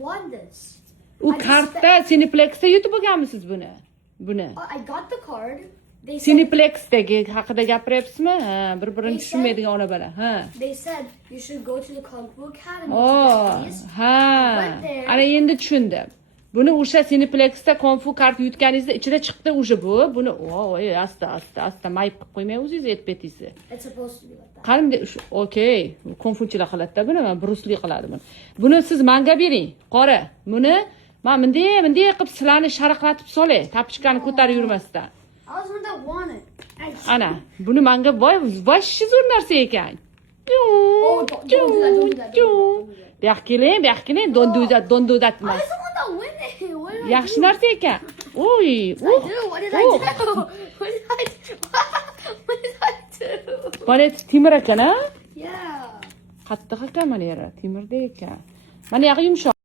won this. U kartda Cineplex'da yutib olganmisiz buni? I got the card. They said, Cineplex'dagi haqida gapiryapsizmi? Ha, bir-birini tushunmaydigan ona bola. Ha. they said you should go to the Kung Fu Academy. Oh, ha. Ana endi tushundim. Buni o'sha Cineplex'da Kung Fu kart yutganingizda ichida chiqdi o'sha bu. Buni asta mayib qilib qo'ymay o'zingiz aytib It's supposed to be like that. Qanday okey, Kung Fuchilar qiladi-da buni, Bruce Lee qiladi buni. Buni siz menga bering, qora. Buni men bunday qilib sizlarni sharaqlatib solay, tapichkani ko'tarib yurmasdan. I was the one that won it. Ana, buni menga voy zo'r narsa ekan. Oh, don't do that. Bu yoqqa keling, don't do that I emas. was the one that won it. What did I Yaxshi narsa ekan. Oy, do? What did I do? What did I do? Mana temir ekan, ha? Yeah. Qattiq ekan mana yeri, temirdek ekan. Mana yog'i yumshoq.